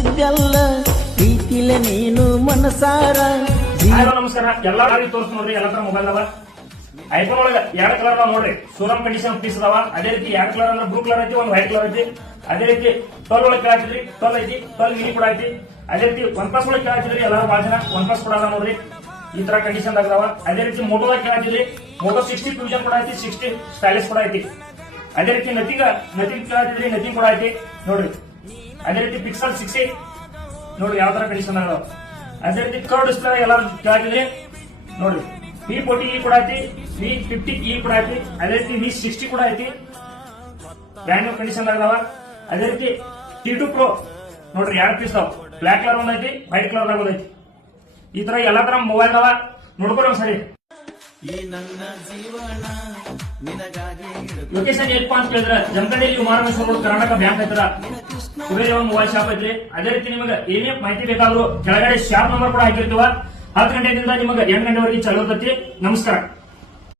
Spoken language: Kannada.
ಮಾಡಿದ್ದೆಲ್ಲ ಪ್ರೀತಿಲೆ ನೀನು ಮನಸಾರ. ನಮಸ್ಕಾರ. ಎಲ್ಲಾ ತೋರಿಸ್ ನೋಡ್ರಿ, ಎಲ್ಲ ತರ ಮೊಬೈಲ್ ಅವ. ಐಫೋನ್ ಒಳಗ 2 ಕಲರ್ ಅದಾವ ನೋಡ್ರಿ. ಶೋರೂಮ್ ಕಂಡೀಷನ್ ಪೀಸ್ ಅದಾವ. ಅದೇ ರೀತಿ 2 ಕಲರ್ ಅಂದ್ರೆ ಬ್ಲೂ ಕಲರ್ ಐತಿ, ಒಂದು ವೈಟ್ ಕಲರ್ ಐತಿ. ಅದೇ ರೀತಿ 12 ಒಳಗೆ ಕೇಳಾತಿದ್ರಿ, 12 ಐತಿ, 12 ಮಿನಿ ಕೂಡ ಐತಿ. ಅದೇ ರೀತಿ OnePlus ಒಳಗೆ ಕೇಳಾತಿದ್ರಿ, ಎಲ್ಲಾರು ಭಾಳ ಜನ OnePlus ಕೂಡ ಅದ ನೋಡ್ರಿ. ಈ ತರ ಕಂಡೀಷನ್ ಅದಾವ. ಅದೇ ರೀತಿ ಮೋಟೋದಾಗ ಕೇಳಾತಿದ್ರಿ, ಮೋಟೋ 60 ಫ್ಯೂಷನ್ ಕೂಡ ಐತಿ, 60 ಸ್ಟೈಲಿಶ್ ಕೂಡ ಐತಿ. ಅದೇ ರೀತಿ ನಥಿಂಗ್ ಕೇಳಾತಿದ್ರಿ, ನಥಿಂಗ್ ಕೂಡ ಐತಿ ನೋಡ್ರಿ. ಅದೇ ರೀತಿ ಪಿಕ್ಸೆಲ್ 6 ನೋಡ್ರಿ ಯಾವ ತರ ಕಂಡೀಷನ್ ಅದಾವ. ಅದೇ ರೀತಿ ಕರ್ವ್ ಡಿಸ್ಪ್ಲೇ ಎಲ್ಲಾರು ಕೇಳಾತಿದ್ರಿ ನೋಡ್ರಿ. V40E ಕೂಡ ಐತಿ, V50E ಕೂಡ ಐತಿ. ಅದೇ ರೀತಿ V60 ಕೂಡ ಐತಿ, ಬ್ರ್ಯಾಂಡ್ ನ್ಯೂ ಕಂಡೀಷನ್ ಅದಾವ. ಅದೇ ರೀತಿ T2 Pro ನೋಡ್ರಿ 2 ಪೀಸ್ ಅದಾವ. ಬ್ಲಾಕ್ ಕಲರ್ ಒಂದ್ ಐತಿ, ವೈಟ್ ಕಲರ್ ಒಂದ್ ಐತಿ. ಈ ತರ ಎಲ್ಲಾ ತರ ಮೊಬೈಲ್ ಅದಾವ, ನೋಡ್ಕೊರಿ ಒಂದ್ಸರಿ. ಲೊಕೇಶನ್ ಏನಪ್ಪಾ ಅಂತ ಹೇಳಿದ್ರೆ ಜಮಖಂಡಿಯಲ್ಲಿ ಕುಮಾರಮೇಶ್ವರ ರೋಡ್ ಕರ್ನಾಟಕ ಬ್ಯಾಂಕ್ ಹತ್ರ ಕುಬೇರ ಮೊಬೈಲ್ ಶಾಪ್ ಐತ್ರಿ. ಅದೇ ರೀತಿ ನಿಮಗೆ ಏನೇ ಮಾಹಿತಿ ಬೇಕಾದ್ರು ಕೆಳಗಡೆ ಶಾಪ್ ನಂಬರ್ ಕೂಡ ಹಾಕಿರ್ತೀವ. 10 ಗಂಟೆಯಿಂದ ನಿಮಗೆ 8 ಗಂಟೆವರೆಗೆ ಚಾಲೂ ಇರ್ತೈತಿ. ನಮಸ್ಕಾರ.